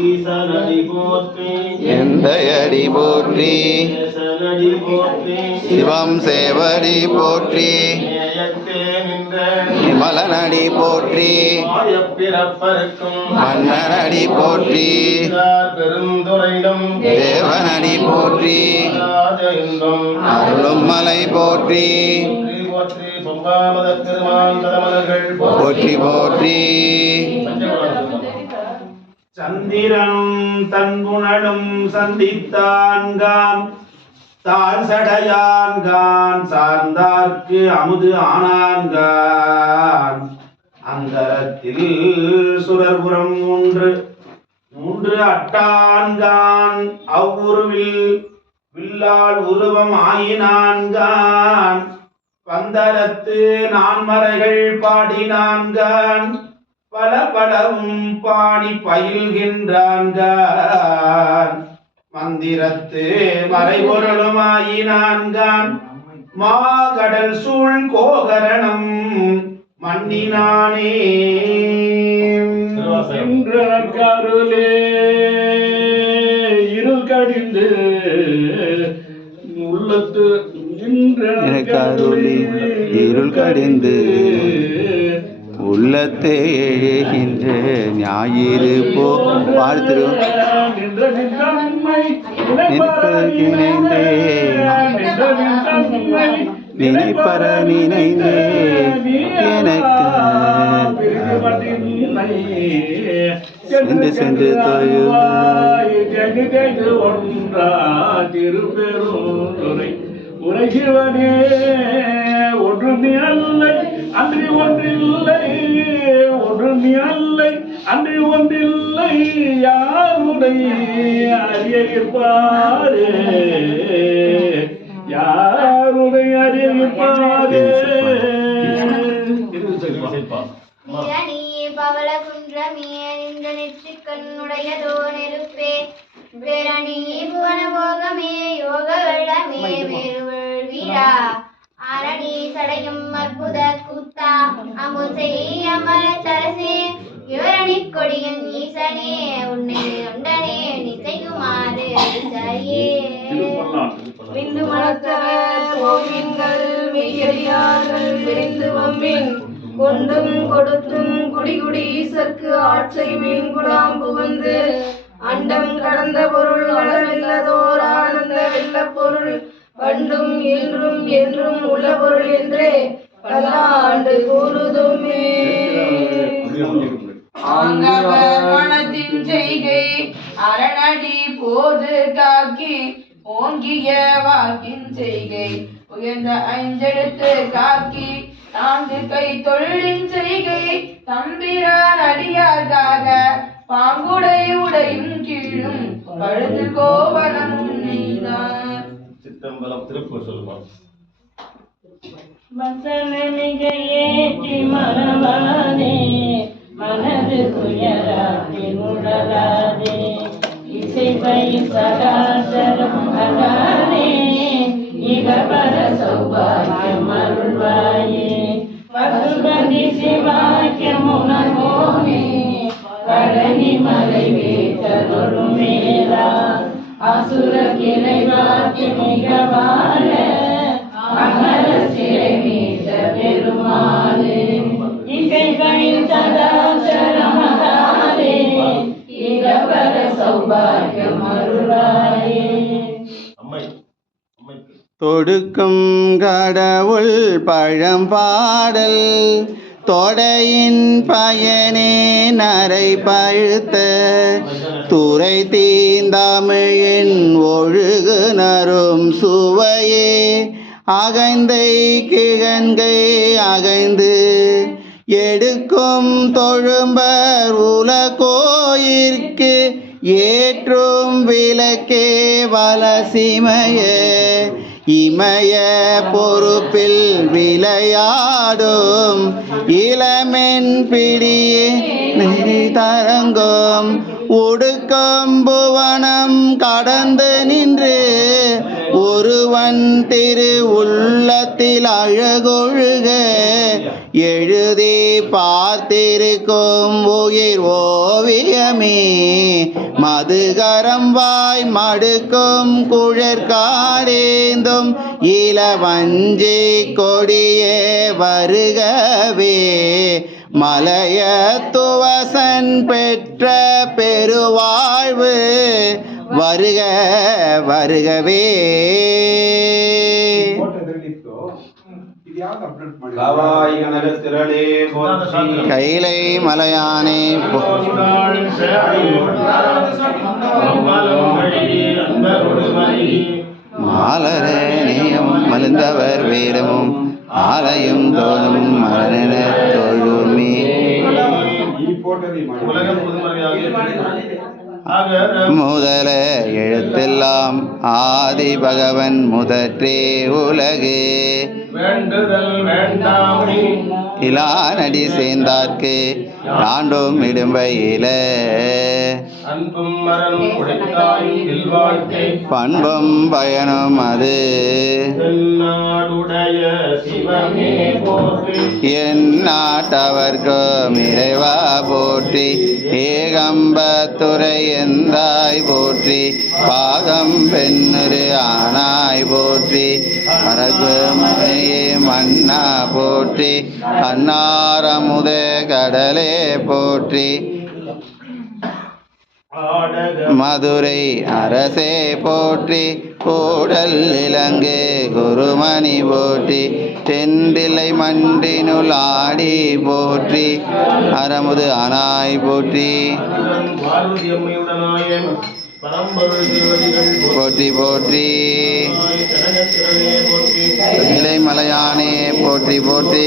ஈசனடி போற்றி. சிவம் சேவடி போற்றி. விமலனடி போற்றி. மன்னனடி போற்றி. பெருந்துரையிடம் தேவனடி போற்றி. அருளும் மலை போற்றி. போற்றி போற்றி பொம்பாமத பெருமான் தலமலர்கள் போற்றி போற்றி சந்திரனும் தன்குணலும் சந்தித்தான்கான் தான் சடையான்கான் சார்ந்தார்க்கு அமுது ஆனான்கான். அந்தரத்தில் சுரர்புறம் மூன்று மூன்று அட்டான்கான் அவ்வுருவில் வில்லால் உருவம் ஆயினான்கான். பந்தரத்து நான்மறைகள் பாடினான்கான். பல பலவும் பாடி பயில்கின்றான்கான். மந்திரத்து மறைபொருளுமாயினான்கான். மாகடல் சூழ் கோகரணம் மன்னினானே இன்று நற்கருளே இருள் கடிந்து உள்ளத்து அருளி இருள் கடிந்து உள்ளத்தே எழுகின்ற ஞாயிறு போ. பார்த்திரு நின்ற நினைப்பற நினைந்தே. எனக்கு சென்று சென்று தொழுவாய். ஒன்றா ஒன்று அன்றி ஒன்றில்லை ஒன்று நீ அல்லை. அன்றி ஒன்றில்லை யாருடைய அறிய இருப்பாரே? யாருடைய அறிய இருப்பாரே? பவள குன்றமிய நின்ற நெற்றிக் கண்ணுடையதோ நெருப்பே பேரணி புவன போகமே யோக வெள்ளமே மேருவள் வீரா. ஆரணி சடையும் அற்புத கூத்தா. அமுசை அமல தரசே. இவரணி கொடியும் ஈசனே. உன்னை தொண்டனே நிச்சைக்குமாறு சரியே விந்து மணத்தவர் போகின்கள் மெய்யடியார்கள் விரைந்து வம்பின். கொண்டும் கொடுத்தும் குடிகுடி ஈசற்கு ஆட்சை மீன் குடாம் புகுந்து. அண்டம் கடந்த பொருள் அளவில்லதோர் ஆனந்த பண்டும் இன்றும் என்றும் உள்ள பொருள் என்றே பல்லாண்டு கூறுதுமே. ஆங்கவர் மனத்தின் செய்கை அரணடி போது காக்கி ஓங்கிய வாக்கின் செய்கை. உயர்ந்த ஐந்தெழுத்து காக்கி நான்கு கை தொழிலின் செய்கை. தம்பிரான் அடியார்காக பாங்குடை உடையும் கீழும் பழுது கோவலமும் நீதான். சித்தம்பலம் திருப்பூர் சொல்லுவோம் வசனமிகையேற்றி மறவாதே மனது துயராற்றி முழலாதே இசைவை சராசரம் அகாதே இகபர சௌபாகியம் அருள்வாயே. பசுபதி பழனி மலை வேற்றொரு மேலா. அசுர கிளை வாக்கி மிக வாழ அமர சிறை மீட்ட பெருமாளே. இசைகளில் சதாசரமதாலே இகபர சௌபாகியம் அருளாயே. தொடுக்கும் கடவுள் பழம்பாடல் தொடையின் பயனே நரை பழுத்த துறை தீந்தமிழின் ஒழுகு நரும் சுவையே. அகைந்தை கிழங்கை அகைந்து எடுக்கும் தொழும்பர் உலகோயிற்கு ஏற்றும் விளக்கே வலசிமய. இமய பொறுப்பில் விளையாடும் இளமென் பிடியே நெறி தரங்கும் ஒடுக்கம்புவனம் கடந்து நின்று ஒருவன் திரு உள்ளத்தில் அழகொழுக எழுதி பார்த்திருக்கும் உயிர் ஓவியமே. மதுகரம் வாய் மடுக்கும் குழற்காடேந்தும் இளவஞ்சி கொடியே வருகவே. மலைய துவசன் பெற்ற பெருவாழ்வு வருக வருகவே. கைலை மலையானே போ- நேயம் மலிந்தவர் வேடமும் ஆலயம் தோதும் மலரினர். முதல எழுத்தெல்லாம் ஆதி பகவன் முதற்றே உலகு. இலானடி சேர்ந்தார்க்கு. ஆண்டும் இடும்பையில பண்பும் பயனும் அது. என் நாட்டவர்க்கும் இறைவா போற்றி. ஏகம்பத்துரை எந்தாய் போற்றி. பாகம் பெண்ணிரு ஆனாய் போற்றி. மரகுமையே மன்னா போற்றி. அன்னாரமுத கடலே போற்றி. மதுரை அரசே போற்றி. கூடல் இலங்கு குருமணி போற்றி. தென்றிலை மண்டினுள் ஆடி போற்றி. அறமுது அனாய் போற்றி. போற்றி. போற்றி கனகத்திரளே போற்றி. இலை மலையானே போற்றி போற்றி.